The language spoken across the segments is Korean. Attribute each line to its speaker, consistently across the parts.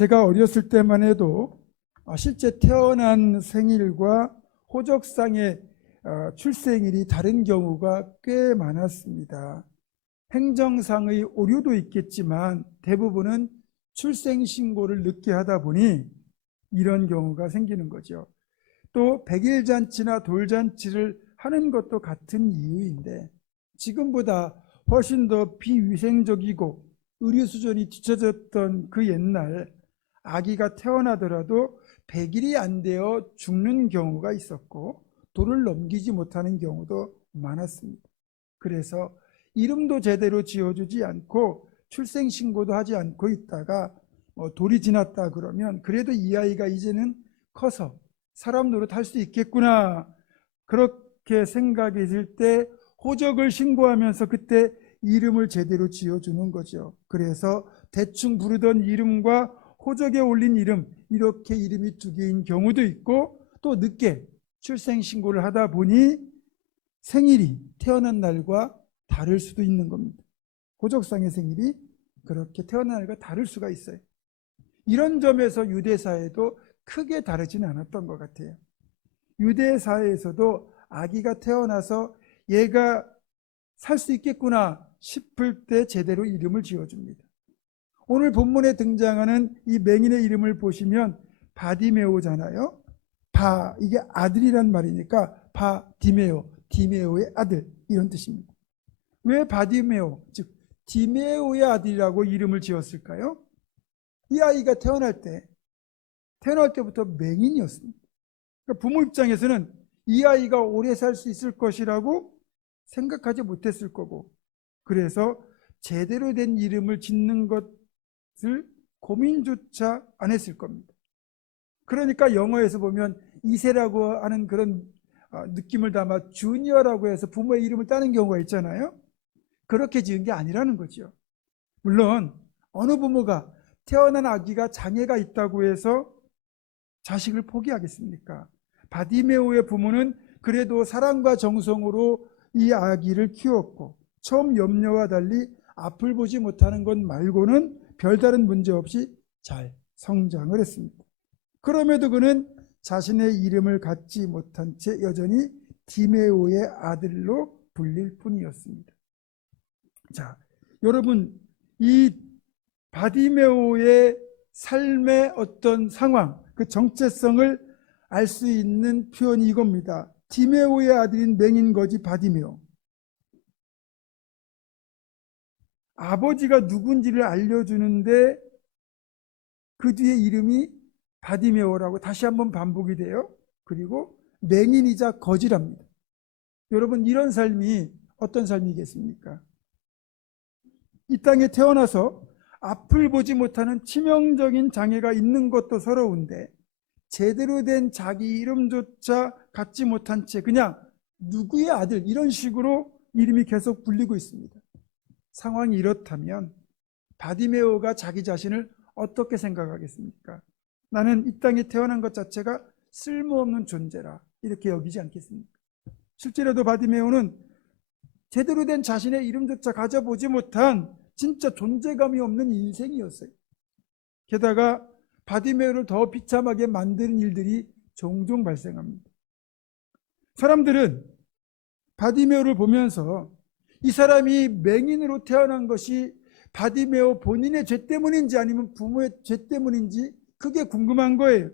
Speaker 1: 제가 어렸을 때만 해도 아, 실제 태어난 생일과 호적상의 어, 출생일이 다른 경우가 꽤 많았습니다. 행정상의 오류도 있겠지만 대부분은 출생 신고를 늦게 하다 보니 이런 경우가 생기는 거죠. 또 백일잔치나 돌잔치를 하는 것도 같은 이유인데 지금보다 훨씬 더 비위생적이고 의료 수준이 뒤처졌던 그 옛날 아기가 태어나더라도 100일이 안 되어 죽는 경우가 있었고 도를 넘기지 못하는 경우도 많았습니다. 그래서 이름도 제대로 지어주지 않고 출생신고도 하지 않고 있다가 뭐 돌이 지났다 그러면 그래도 이 아이가 이제는 커서 사람 노릇 할 수 있겠구나 그렇게 생각이 들 때 호적을 신고하면서 그때 이름을 제대로 지어주는 거죠. 그래서 대충 부르던 이름과 호적에 올린 이름 이렇게 이름이 두 개인 경우도 있고 또 늦게 출생 신고를 하다 보니 생일이 태어난 날과 다를 수도 있는 겁니다. 호적상의 생일이 그렇게 태어난 날과 다를 수가 있어요. 이런 점에서 유대 사회도 크게 다르지는 않았던 것 같아요. 유대 사회에서도 아기가 태어나서 얘가 살 수 있겠구나 싶을 때 제대로 이름을 지어줍니다. 오늘 본문에 등장하는 이 맹인의 이름을 보시면 바디메오잖아요. 바 이게 아들이란 말이니까 바디메오, 디메오의 아들 이런 뜻입니다. 왜 바디메오, 즉 디메오의 아들이라고 이름을 지었을까요? 이 아이가 태어날 때 태어날 때부터 맹인이었습니다. 그러니까 부모 입장에서는 이 아이가 오래 살 수 있을 것이라고 생각하지 못했을 거고 그래서 제대로 된 이름을 짓는 것 을 고민조차 안 했을 겁니다. 그러니까 영어에서 보면 이세라고 하는 그런 어, 느낌을 담아 주니어라고 해서 부모의 이름을 따는 경우가 있잖아요. 그렇게 지은 게 아니라는 거죠. 물론 어느 부모가 태어난 아기가 장애가 있다고 해서 자식을 포기하겠습니까? 바디메오의 부모는 그래도 사랑과 정성으로 이 아기를 키웠고 처음 염려와 달리 앞을 보지 못하는 것 말고는 별다른 문제 없이 잘 성장을 했습니다. 그럼에도 그는 자신의 이름을 갖지 못한 채 여전히 디메오의 아들로 불릴 뿐이었습니다. 자, 여러분 이 바디메오의 삶의 어떤 상황, 그 정체성을 알 수 있는 표현이 이겁니다. 디메오의 아들인 맹인 거지 바디메오. 아버지가 누군지를 알려주는데 그 뒤에 이름이 바디메오라고 다시 한번 반복이 돼요. 그리고 맹인이자 거지랍니다. 여러분 이런 삶이 어떤 삶이겠습니까? 이 땅에 태어나서 앞을 보지 못하는 치명적인 장애가 있는 것도 서러운데 제대로 된 자기 이름조차 갖지 못한 채 그냥 누구의 아들 이런 식으로 이름이 계속 불리고 있습니다. 상황이 이렇다면 바디메오가 자기 자신을 어떻게 생각하겠습니까? 나는 이 땅에 태어난 것 자체가 쓸모없는 존재라 이렇게 여기지 않겠습니까? 실제로도 바디메오는 제대로 된 자신의 이름조차 가져보지 못한 진짜 존재감이 없는 인생이었어요. 게다가 바디메오를 더 비참하게 만드는 일들이 종종 발생합니다. 사람들은 바디메오를 보면서 이 사람이 맹인으로 태어난 것이 바디메오 본인의 죄 때문인지 아니면 부모의 죄 때문인지 그게 궁금한 거예요.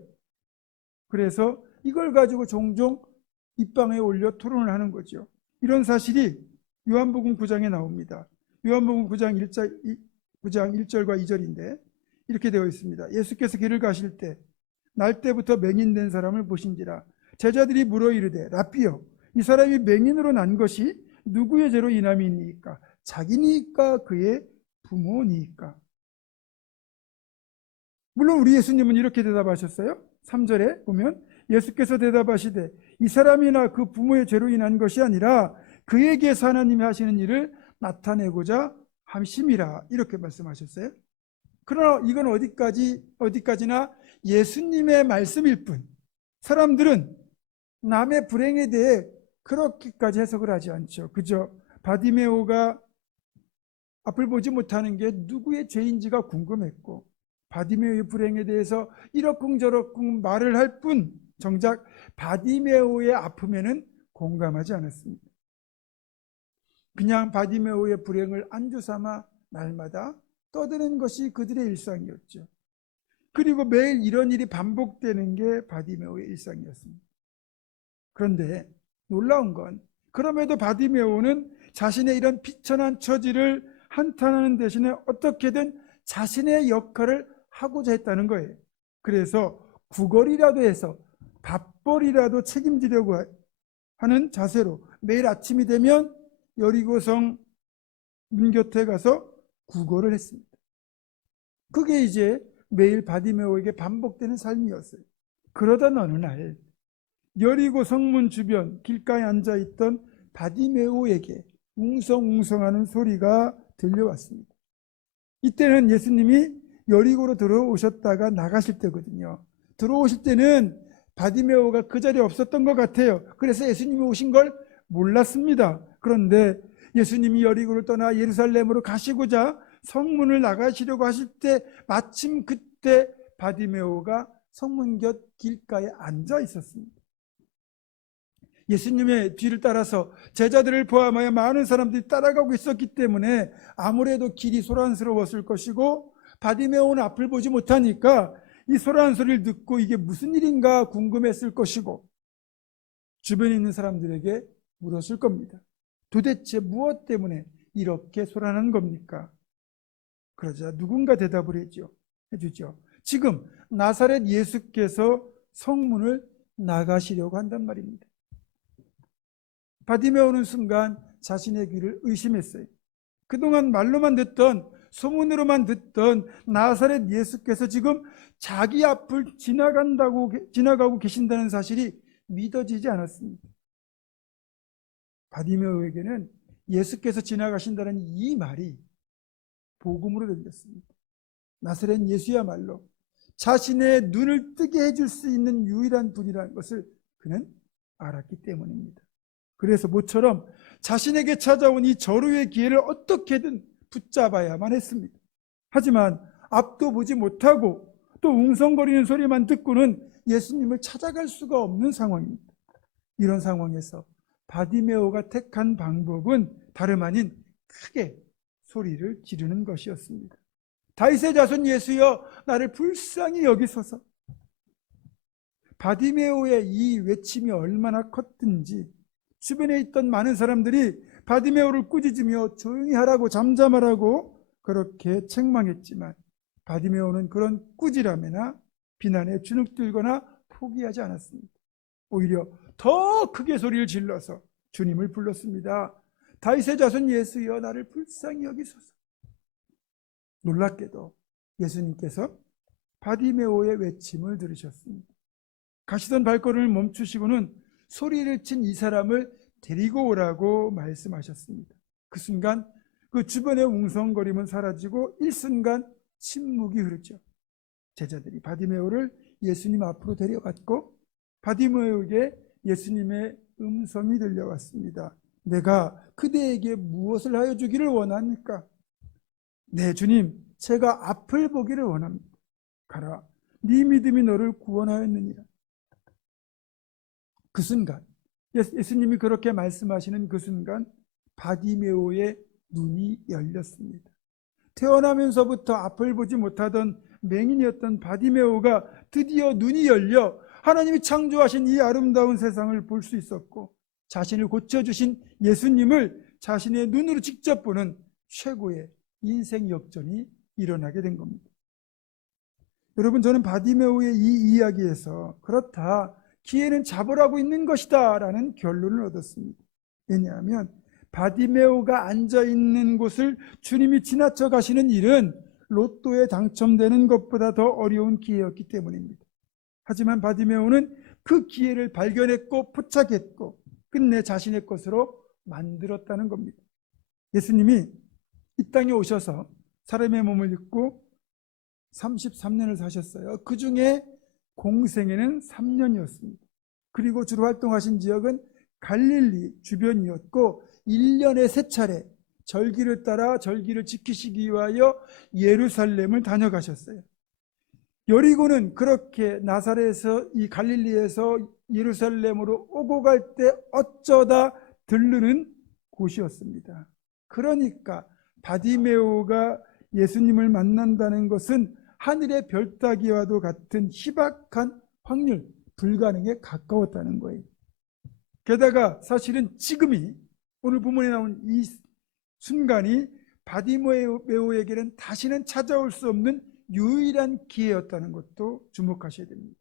Speaker 1: 그래서 이걸 가지고 종종 입방에 올려 토론을 하는 거죠. 이런 사실이 요한복음 9장에 나옵니다. 요한복음 9장 1절, 9장 1절과 2절인데 이렇게 되어 있습니다. 예수께서 길을 가실 때 날 때부터 맹인된 사람을 보신지라 제자들이 물어 이르되 라삐여 이 사람이 맹인으로 난 것이 누구의 죄로 인함이니까 자기니까 그의 부모니까 물론 우리 예수님은 이렇게 대답하셨어요. 3절에 보면 예수께서 대답하시되 이 사람이나 그 부모의 죄로 인한 것이 아니라 그에게서 하나님이 하시는 일을 나타내고자 함심이라 이렇게 말씀하셨어요. 그러나 이건 어디까지 어디까지나 예수님의 말씀일 뿐 사람들은 남의 불행에 대해 그렇게까지 해석을 하지 않죠. 그저 바디메오가 앞을 보지 못하는 게 누구의 죄인지가 궁금했고 바디메오의 불행에 대해서 이러쿵저러쿵 말을 할 뿐 정작 바디메오의 아픔에는 공감하지 않았습니다. 그냥 바디메오의 불행을 안주 삼아 날마다 떠드는 것이 그들의 일상이었죠. 그리고 매일 이런 일이 반복되는 게 바디메오의 일상이었습니다. 그런데 놀라운 건 그럼에도 바디메오는 자신의 이런 비천한 처지를 한탄하는 대신에 어떻게든 자신의 역할을 하고자 했다는 거예요. 그래서 구걸이라도 해서 밥벌이라도 책임지려고 하는 자세로 매일 아침이 되면 여리고성 문 곁에 가서 구걸을 했습니다. 그게 이제 매일 바디메오에게 반복되는 삶이었어요. 그러던 어느 날 여리고 성문 주변 길가에 앉아 있던 바디메오에게 웅성웅성하는 소리가 들려왔습니다. 이때는 예수님이 여리고로 들어오셨다가 나가실 때거든요. 들어오실 때는 바디메오가 그 자리에 없었던 것 같아요. 그래서 예수님이 오신 걸 몰랐습니다. 그런데 예수님이 여리고를 떠나 예루살렘으로 가시고자 성문을 나가시려고 하실 때 마침 그때 바디메오가 성문 곁 길가에 앉아 있었습니다. 예수님의 뒤를 따라서 제자들을 포함하여 많은 사람들이 따라가고 있었기 때문에 아무래도 길이 소란스러웠을 것이고 바디메오는 앞을 보지 못하니까 이 소란 소리를 듣고 이게 무슨 일인가 궁금했을 것이고 주변에 있는 사람들에게 물었을 겁니다. 도대체 무엇 때문에 이렇게 소란한 겁니까? 그러자 누군가 대답을 해죠. 해주죠. 지금 나사렛 예수께서 성문을 나가시려고 한단 말입니다. 바디메 오는 순간 자신의 귀를 의심했어요. 그동안 말로만 듣던 소문으로만 듣던 나사렛 예수께서 지금 자기 앞을 지나간다고 지나가고 계신다는 사실이 믿어지지 않았습니다. 바디메오에게는 예수께서 지나가신다는 이 말이 복음으로 들렸습니다. 나사렛 예수야말로 자신의 눈을 뜨게 해줄 수 있는 유일한 분이라는 것을 그는 알았기 때문입니다. 그래서 모처럼 자신에게 찾아온 이 절호의 기회를 어떻게든 붙잡아야만 했습니다. 하지만 앞도 보지 못하고 또 웅성거리는 소리만 듣고는 예수님을 찾아갈 수가 없는 상황입니다. 이런 상황에서 바디메오가 택한 방법은 다름 아닌 크게 소리를 지르는 것이었습니다. 다윗의 자손 예수여 나를 불쌍히 여기소서. 바디메오의 이 외침이 얼마나 컸든지 주변에 있던 많은 사람들이 바디메오를 꾸짖으며 조용히 하라고 잠잠하라고 그렇게 책망했지만 바디메오는 그런 꾸지람이나 비난에 주눅들거나 포기하지 않았습니다. 오히려 더 크게 소리를 질러서 주님을 불렀습니다. 다윗의 자손 예수여 나를 불쌍히 여기소서. 놀랍게도 예수님께서 바디메오의 외침을 들으셨습니다. 가시던 발걸음을 멈추시고는 소리를 친 이 사람을 데리고 오라고 말씀하셨습니다. 그 순간 그 주변의 웅성거림은 사라지고 일순간 침묵이 흐르죠. 제자들이 바디메오를 예수님 앞으로 데려갔고 바디메오에게 예수님의 음성이 들려왔습니다. 내가 그대에게 무엇을 하여 주기를 원합니까? 네, 주님, 제가 앞을 보기를 원합니다. 가라, 네 믿음이 너를 구원하였느니라. 그 순간, 예수님이 그렇게 말씀하시는 그 순간, 바디메오의 눈이 열렸습니다. 태어나면서부터 앞을 보지 못하던 맹인이었던 바디메오가 드디어 눈이 열려 하나님이 창조하신 이 아름다운 세상을 볼 수 있었고 자신을 고쳐주신 예수님을 자신의 눈으로 직접 보는 최고의 인생 역전이 일어나게 된 겁니다. 여러분, 저는 바디메오의 이 이야기에서 그렇다. 기회는 잡으라고 있는 것이다. 라는 결론을 얻었습니다. 왜냐하면 바디메오가 앉아 있는 곳을 주님이 지나쳐 가시는 일은 로또에 당첨되는 것보다 더 어려운 기회였기 때문입니다. 하지만 바디메오는 그 기회를 발견했고 포착했고 끝내 자신의 것으로 만들었다는 겁니다. 예수님이 이 땅에 오셔서 사람의 몸을 입고 33년을 사셨어요. 그 중에 공생에는 3년이었습니다. 그리고 주로 활동하신 지역은 갈릴리 주변이었고 1년에 세 차례 절기를 따라 절기를 지키시기 위하여 예루살렘을 다녀가셨어요. 여리고는 그렇게 나사렛에서 이 갈릴리에서 예루살렘으로 오고 갈 때 어쩌다 들르는 곳이었습니다. 그러니까 바디메오가 예수님을 만난다는 것은 하늘의 별 따기와도 같은 희박한 확률, 불가능에 가까웠다는 거예요. 게다가 사실은 지금이 오늘 본문에 나온 이 순간이 바디메오에게는 다시는 찾아올 수 없는 유일한 기회였다는 것도 주목하셔야 됩니다.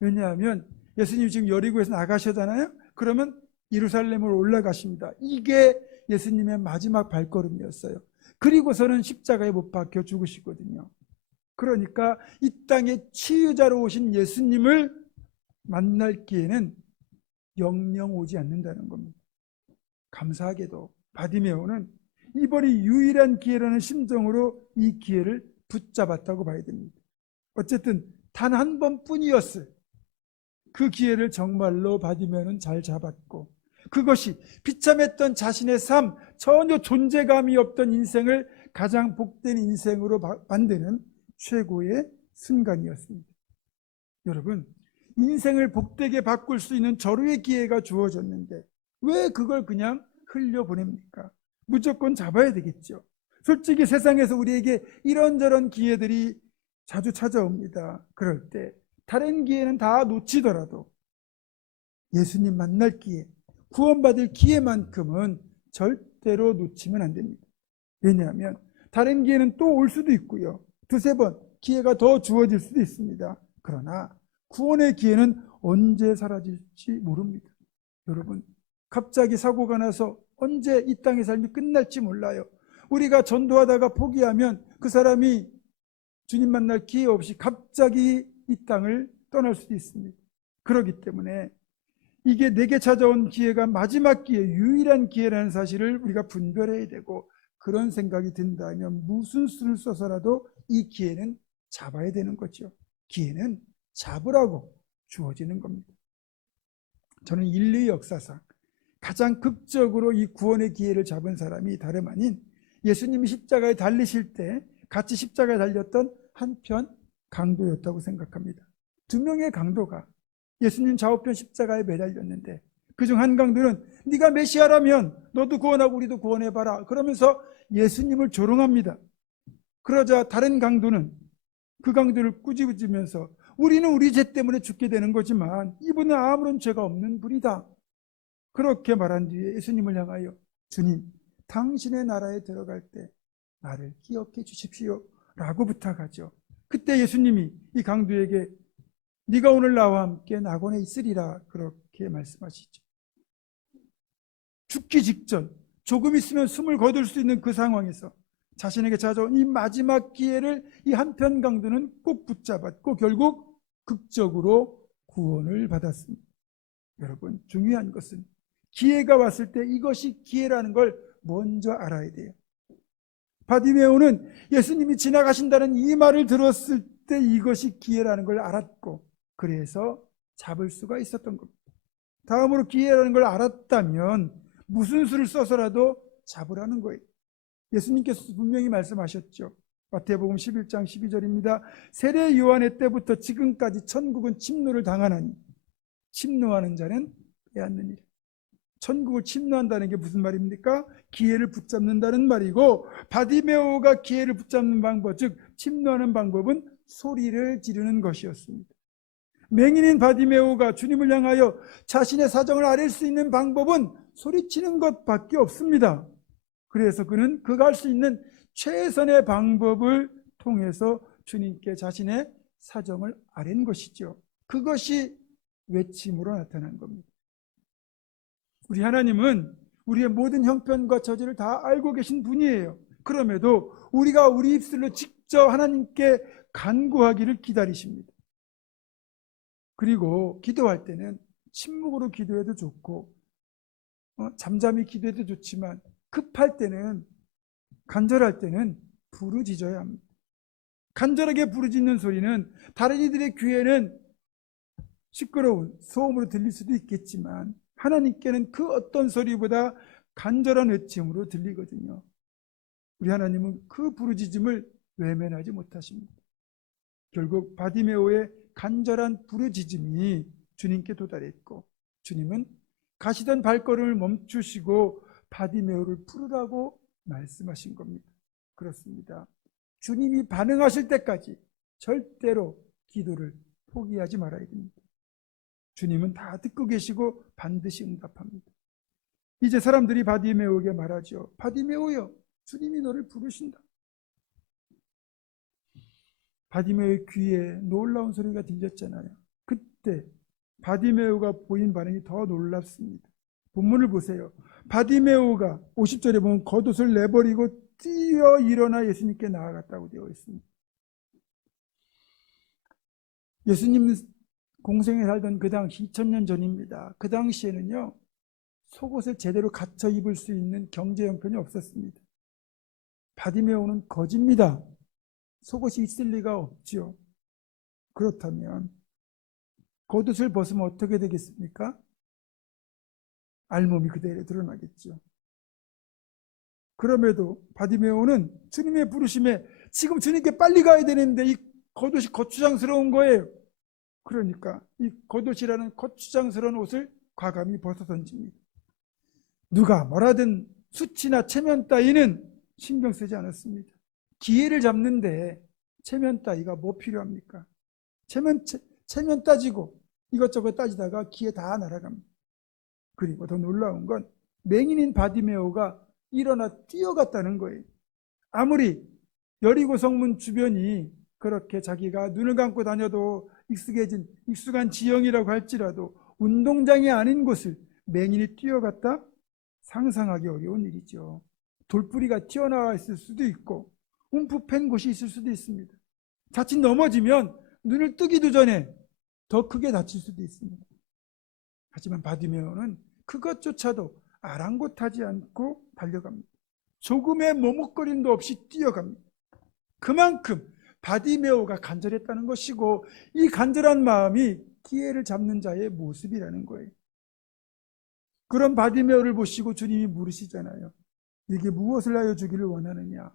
Speaker 1: 왜냐하면 예수님이 지금 여리고에서 나가셨잖아요. 그러면 예루살렘으로 올라가십니다. 이게 예수님의 마지막 발걸음이었어요. 그리고서는 십자가에 못 박혀 죽으시거든요. 그러니까 이 땅에 치유자로 오신 예수님을 만날 기회는 영영 오지 않는다는 겁니다. 감사하게도 바디메오는 이번이 유일한 기회라는 심정으로 이 기회를 붙잡았다고 봐야 됩니다. 어쨌든 단 한 번뿐이었어요. 그 기회를 정말로 바디메오는 잘 잡았고 그것이 비참했던 자신의 삶, 전혀 존재감이 없던 인생을 가장 복된 인생으로 바- 만드는 최고의 순간이었습니다. 여러분, 인생을 복되게 바꿀 수 있는 절호의 기회가 주어졌는데 왜 그걸 그냥 흘려보냅니까? 무조건 잡아야 되겠죠. 솔직히 세상에서 우리에게 이런저런 기회들이 자주 찾아옵니다. 그럴 때 다른 기회는 다 놓치더라도 예수님 만날 기회, 구원받을 기회만큼은 절대로 놓치면 안 됩니다. 왜냐하면 다른 기회는 또 올 수도 있고요. 두세 번 기회가 더 주어질 수도 있습니다. 그러나 구원의 기회는 언제 사라질지 모릅니다. 여러분, 갑자기 사고가 나서 언제 이 땅의 삶이 끝날지 몰라요. 우리가 전도하다가 포기하면 그 사람이 주님 만날 기회 없이 갑자기 이 땅을 떠날 수도 있습니다. 그렇기 때문에 이게 내게 찾아온 기회가 마지막 기회, 유일한 기회라는 사실을 우리가 분별해야 되고 그런 생각이 든다면 무슨 수를 써서라도 이 기회는 잡아야 되는 거죠. 기회는 잡으라고 주어지는 겁니다. 저는 인류 역사상 가장 극적으로 이 구원의 기회를 잡은 사람이 다름 아닌 예수님이 십자가에 달리실 때 같이 십자가에 달렸던 한편 강도였다고 생각합니다. 두 명의 강도가 예수님 좌우편 십자가에 매달렸는데 그 중 한 강도는 네가 메시아라면 너도 구원하고 우리도 구원해봐라 그러면서 예수님을 조롱합니다. 그러자 다른 강도는 그 강도를 꾸짖으면서 우리는 우리 죄 때문에 죽게 되는 거지만 이분은 아무런 죄가 없는 분이다. 그렇게 말한 뒤에 예수님을 향하여 주님 당신의 나라에 들어갈 때 나를 기억해 주십시오 라고 부탁하죠. 그때 예수님이 이 강도에게 네가 오늘 나와 함께 낙원에 있으리라 그렇게 말씀하시죠. 죽기 직전 조금 있으면 숨을 거둘 수 있는 그 상황에서 자신에게 찾아온 이 마지막 기회를 이 한편 강도는 꼭 붙잡았고 결국 극적으로 구원을 받았습니다. 여러분 중요한 것은 기회가 왔을 때 이것이 기회라는 걸 먼저 알아야 돼요. 바디메오는 예수님이 지나가신다는 이 말을 들었을 때 이것이 기회라는 걸 알았고 그래서 잡을 수가 있었던 겁니다. 다음으로 기회라는 걸 알았다면 무슨 수를 써서라도 잡으라는 거예요. 예수님께서 분명히 말씀하셨죠. 마태복음 11장 12절입니다. 세례 요한의 때부터 지금까지 천국은 침노를 당하나니 침노하는 자는 빼앗느니라. 천국을 침노한다는 게 무슨 말입니까? 기회를 붙잡는다는 말이고 바디메오가 기회를 붙잡는 방법, 즉 침노하는 방법은 소리를 지르는 것이었습니다. 맹인인 바디메오가 주님을 향하여 자신의 사정을 아릴 수 있는 방법은 소리치는 것밖에 없습니다. 그래서 그는 그가 할 수 있는 최선의 방법을 통해서 주님께 자신의 사정을 아린 것이죠. 그것이 외침으로 나타난 겁니다. 우리 하나님은 우리의 모든 형편과 처지를 다 알고 계신 분이에요. 그럼에도 우리가 우리 입술로 직접 하나님께 간구하기를 기다리십니다. 그리고 기도할 때는 침묵으로 기도해도 좋고 어, 잠잠히 기도해도 좋지만 급할 때는 간절할 때는 부르짖어야 합니다. 간절하게 부르짖는 소리는 다른 이들의 귀에는 시끄러운 소음으로 들릴 수도 있겠지만 하나님께는 그 어떤 소리보다 간절한 외침으로 들리거든요. 우리 하나님은 그 부르짖음을 외면하지 못하십니다. 결국 바디메오의 간절한 부르짖음이 주님께 도달했고 주님은 가시던 발걸음을 멈추시고 바디메오를 부르라고 말씀하신 겁니다. 그렇습니다. 주님이 반응하실 때까지 절대로 기도를 포기하지 말아야 됩니다. 주님은 다 듣고 계시고 반드시 응답합니다. 이제 사람들이 바디메오에게 말하죠. 바디메오여, 주님이 너를 부르신다. 바디메오의 귀에 놀라운 소리가 들렸잖아요. 그때 바디메오가 보인 반응이 더 놀랍습니다. 본문을 보세요. 바디메오가 50절에 보면 겉옷을 내버리고 뛰어 일어나 예수님께 나아갔다고 되어 있습니다. 예수님 공생에 살던 그 당시 2000년 전입니다. 그 당시에는요. 속옷을 제대로 갖춰 입을 수 있는 경제 형편이 없었습니다. 바디메오는 거짓입니다. 속옷이 있을 리가 없지요. 그렇다면 겉옷을 벗으면 어떻게 되겠습니까? 알몸이 그대로 드러나겠죠. 그럼에도 바디메오는 주님의 부르심에 지금 주님께 빨리 가야 되는데 이 겉옷이 거추장스러운 거예요. 그러니까 이 겉옷이라는 거추장스러운 옷을 과감히 벗어 던집니다. 누가 뭐라든 수치나 체면 따위는 신경 쓰지 않았습니다. 기회를 잡는데 체면 따위가 뭐 필요합니까? 체면, 체, 체면 따지고 이것저것 따지다가 기회 다 날아갑니다. 그리고 더 놀라운 건 맹인인 바디메오가 일어나 뛰어갔다는 거예요. 아무리 여리고 성문 주변이 그렇게 자기가 눈을 감고 다녀도 익숙해진 익숙한 지형이라고 할지라도 운동장이 아닌 곳을 맹인이 뛰어갔다 상상하기 어려운 일이죠. 돌뿌리가 튀어나와 있을 수도 있고 움푹 팬 곳이 있을 수도 있습니다. 자칫 넘어지면 눈을 뜨기도 전에 더 크게 다칠 수도 있습니다. 하지만 바디메오는 그것조차도 아랑곳하지 않고 달려갑니다. 조금의 머뭇거림도 없이 뛰어갑니다. 그만큼 바디메오가 간절했다는 것이고 이 간절한 마음이 기회를 잡는 자의 모습이라는 거예요. 그런 바디메오를 보시고 주님이 물으시잖아요. 이게 무엇을 하여 주기를 원하느냐?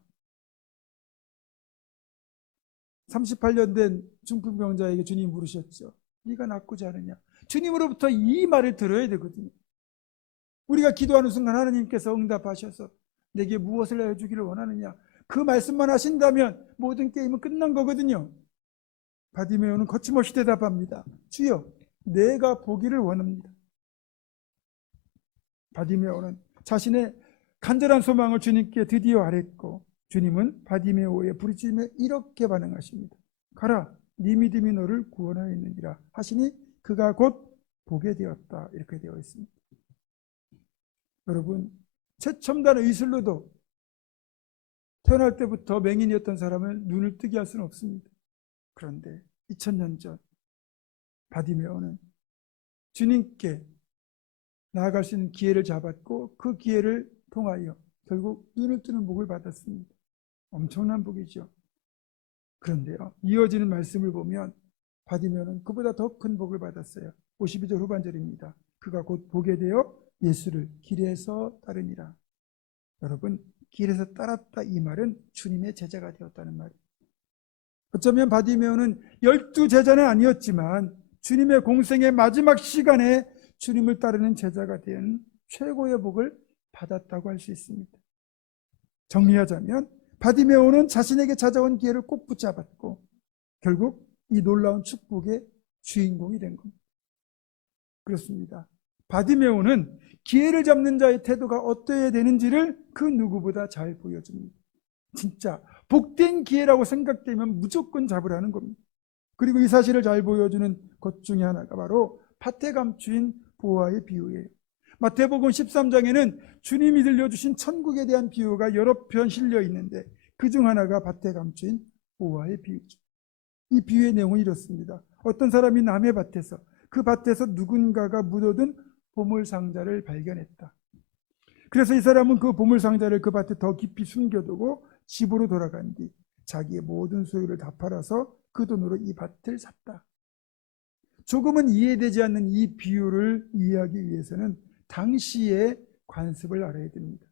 Speaker 1: 38년 된 중풍병자에게 주님이 물으셨죠. 네가 낫고자 하느냐? 주님으로부터 이 말을 들어야 되거든요. 우리가 기도하는 순간 하나님께서 응답하셔서 내게 무엇을 하여 주기를 원하느냐? 그 말씀만 하신다면 모든 게임은 끝난 거거든요. 바디메오는 거침없이 대답합니다. 주여, 내가 보기를 원합니다. 바디메오는 자신의 간절한 소망을 주님께 드디어 아랬고 주님은 바디메오의 부르짖음에 이렇게 반응하십니다. 가라, 네 믿음이 너를 구원하였느니라 하시니 그가 곧 보게 되었다 이렇게 되어 있습니다. 여러분 최첨단 의술로도 태어날 때부터 맹인이었던 사람을 눈을 뜨게 할 수는 없습니다. 그런데 2000년 전 바디메오는 주님께 나아갈 수 있는 기회를 잡았고 그 기회를 통하여 결국 눈을 뜨는 복을 받았습니다. 엄청난 복이죠. 그런데요, 이어지는 말씀을 보면 바디면은 그보다 더 큰 복을 받았어요. 52절 후반절입니다. 그가 곧 보게 되어 예수를 길에서 따르니라. 여러분, 길에서 따랐다 이 말은 주님의 제자가 되었다는 말이에요. 어쩌면 바디메오는 열두 제자는 아니었지만 주님의 공생의 마지막 시간에 주님을 따르는 제자가 된 최고의 복을 받았다고 할 수 있습니다. 정리하자면 바디메오는 자신에게 찾아온 기회를 꼭 붙잡았고 결국 이 놀라운 축복의 주인공이 된 겁니다. 그렇습니다. 바디메오는 기회를 잡는 자의 태도가 어떠해야 되는지를 그 누구보다 잘 보여줍니다. 진짜 복된 기회라고 생각되면 무조건 잡으라는 겁니다. 그리고 이 사실을 잘 보여주는 것 중에 하나가 바로 밭에 감추인 보아의 비유예요. 마태복음 13장에는 주님이 들려주신 천국에 대한 비유가 여러 편 실려 있는데 그 중 하나가 밭에 감추인 보아의 비유죠. 이 비유의 내용은 이렇습니다. 어떤 사람이 남의 밭에서 그 밭에서 누군가가 묻어둔 보물 상자를 발견했다. 그래서 이 사람은 그 보물 상자를 그 밭에 더 깊이 숨겨두고 집으로 돌아간 뒤 자기의 모든 소유를 다 팔아서 그 돈으로 이 밭을 샀다. 조금은 이해되지 않는 이 비유를 이해하기 위해서는 당시의 관습을 알아야 됩니다.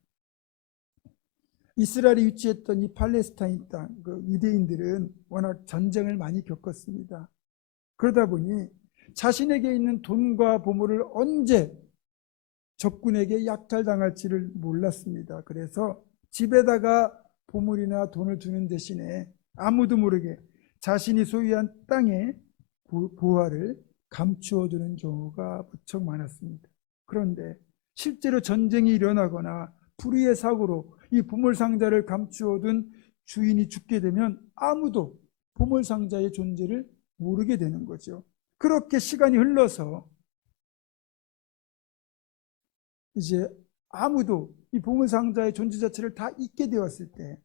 Speaker 1: 이스라엘이 위치했던 이 팔레스타인 땅, 그 유대인들은 워낙 전쟁을 많이 겪었습니다. 그러다 보니 자신에게 있는 돈과 보물을 언제 적군에게 약탈당할지를 몰랐습니다. 그래서 집에다가 보물이나 돈을 두는 대신에 아무도 모르게 자신이 소유한 땅에 보화를 감추어 두는 경우가 무척 많았습니다. 그런데 실제로 전쟁이 일어나거나 불의의 사고로 이 보물상자를 감추어 둔 주인이 죽게 되면 아무도 보물상자의 존재를 모르게 되는 거죠. 그렇게 시간이 흘러서 이제 아무도 이 보물상자의 존재 자체를 다 잊게 되었을 때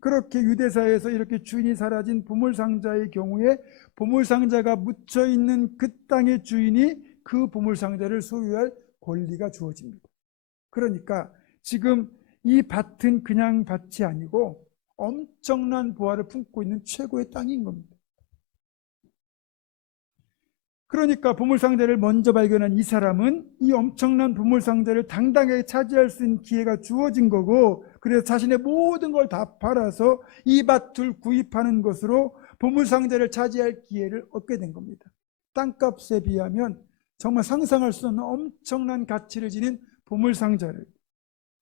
Speaker 1: 그렇게 유대사에서 이렇게 주인이 사라진 보물상자의 경우에 보물상자가 묻혀 있는 그 땅의 주인이 그 보물상자를 소유할 권리가 주어집니다. 그러니까 지금 이 밭은 그냥 밭이 아니고 엄청난 보화를 품고 있는 최고의 땅인 겁니다. 그러니까 보물상자를 먼저 발견한 이 사람은 이 엄청난 보물상자를 당당하게 차지할 수 있는 기회가 주어진 거고 그래서 자신의 모든 걸 다 팔아서 이 밭을 구입하는 것으로 보물상자를 차지할 기회를 얻게 된 겁니다. 땅값에 비하면 정말 상상할 수 없는 엄청난 가치를 지닌 보물 상자를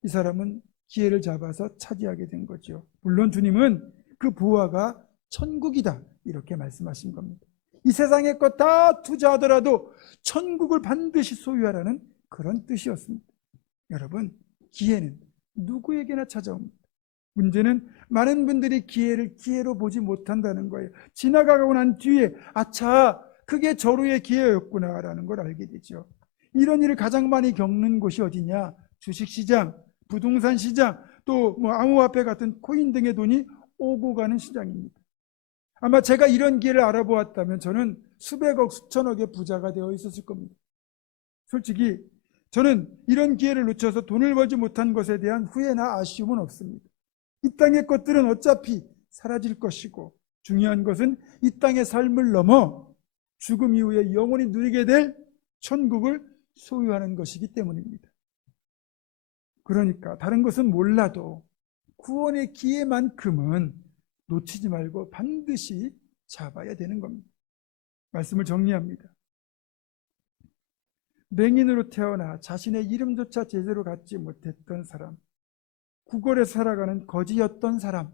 Speaker 1: 이 사람은 기회를 잡아서 차지하게 된 거죠. 물론 주님은 그 부하가 천국이다 이렇게 말씀하신 겁니다. 이 세상의 것 다 투자하더라도 천국을 반드시 소유하라는 그런 뜻이었습니다. 여러분, 기회는 누구에게나 찾아옵니다. 문제는 많은 분들이 기회를 기회로 보지 못한다는 거예요. 지나가고 난 뒤에 아차 그게 저로의 기회였구나라는 걸 알게 되죠. 이런 일을 가장 많이 겪는 곳이 어디냐? 주식시장, 부동산 시장, 또 뭐 암호화폐 같은 코인 등의 돈이 오고 가는 시장입니다. 아마 제가 이런 기회를 알아보았다면 저는 수백억, 수천억의 부자가 되어 있었을 겁니다. 솔직히 저는 이런 기회를 놓쳐서 돈을 벌지 못한 것에 대한 후회나 아쉬움은 없습니다. 이 땅의 것들은 어차피 사라질 것이고 중요한 것은 이 땅의 삶을 넘어 죽음 이후에 영원히 누리게 될 천국을 소유하는 것이기 때문입니다. 그러니까 다른 것은 몰라도 구원의 기회만큼은 놓치지 말고 반드시 잡아야 되는 겁니다. 말씀을 정리합니다. 맹인으로 태어나 자신의 이름조차 제대로 갖지 못했던 사람, 구걸에 살아가는 거지였던 사람,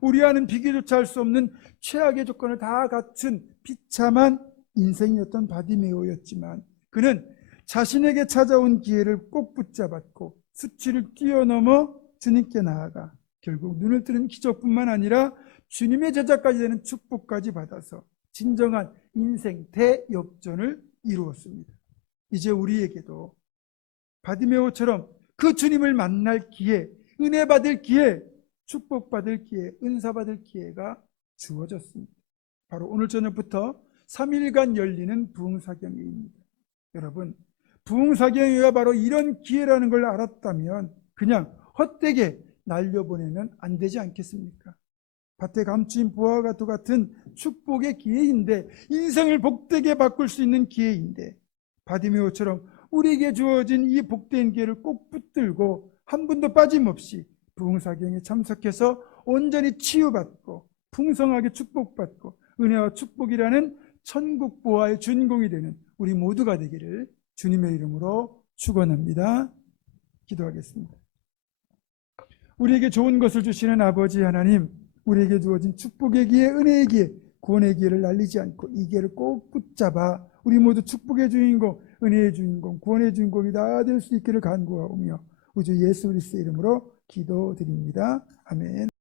Speaker 1: 우리와는 비교조차 할 수 없는 최악의 조건을 다 갖춘 비참한 인생이었던 바디메오였지만 그는 자신에게 찾아온 기회를 꼭 붙잡았고 수치를 뛰어넘어 주님께 나아가 결국 눈을 뜨는 기적뿐만 아니라 주님의 제자까지 되는 축복까지 받아서 진정한 인생 대역전을 이루었습니다. 이제 우리에게도 바디메오처럼 그 주님을 만날 기회, 은혜 받을 기회, 축복 받을 기회, 은사 받을 기회가 주어졌습니다. 바로 오늘 저녁부터 3일간 열리는 부흥사경회입니다. 여러분, 부흥사경회가 바로 이런 기회라는 걸 알았다면 그냥 헛되게 날려보내면 안 되지 않겠습니까? 밭에 부하가 또 같은 축복의 기회인데 인생을 복되게 바꿀 수 있는 기회인데 바디메오처럼 우리에게 주어진 이 복된 기회를 꼭 붙들고 한 분도 빠짐없이 부흥사경에 참석해서 온전히 치유받고 풍성하게 축복받고 은혜와 축복이라는 천국 보화의 주인공이 되는 우리 모두가 되기를 주님의 이름으로 축원합니다. 기도하겠습니다. 우리에게 좋은 것을 주시는 아버지 하나님, 우리에게 주어진 축복의 기회, 은혜의 기회, 구원의 기회를 날리지 않고 이 기회를 꼭 붙잡아 우리 모두 축복의 주인공, 은혜의 주인공, 구원의 주인공이 다 될 수 있기를 간구하오며 우주 예수 그리스도의 이름으로 기도드립니다. 아멘.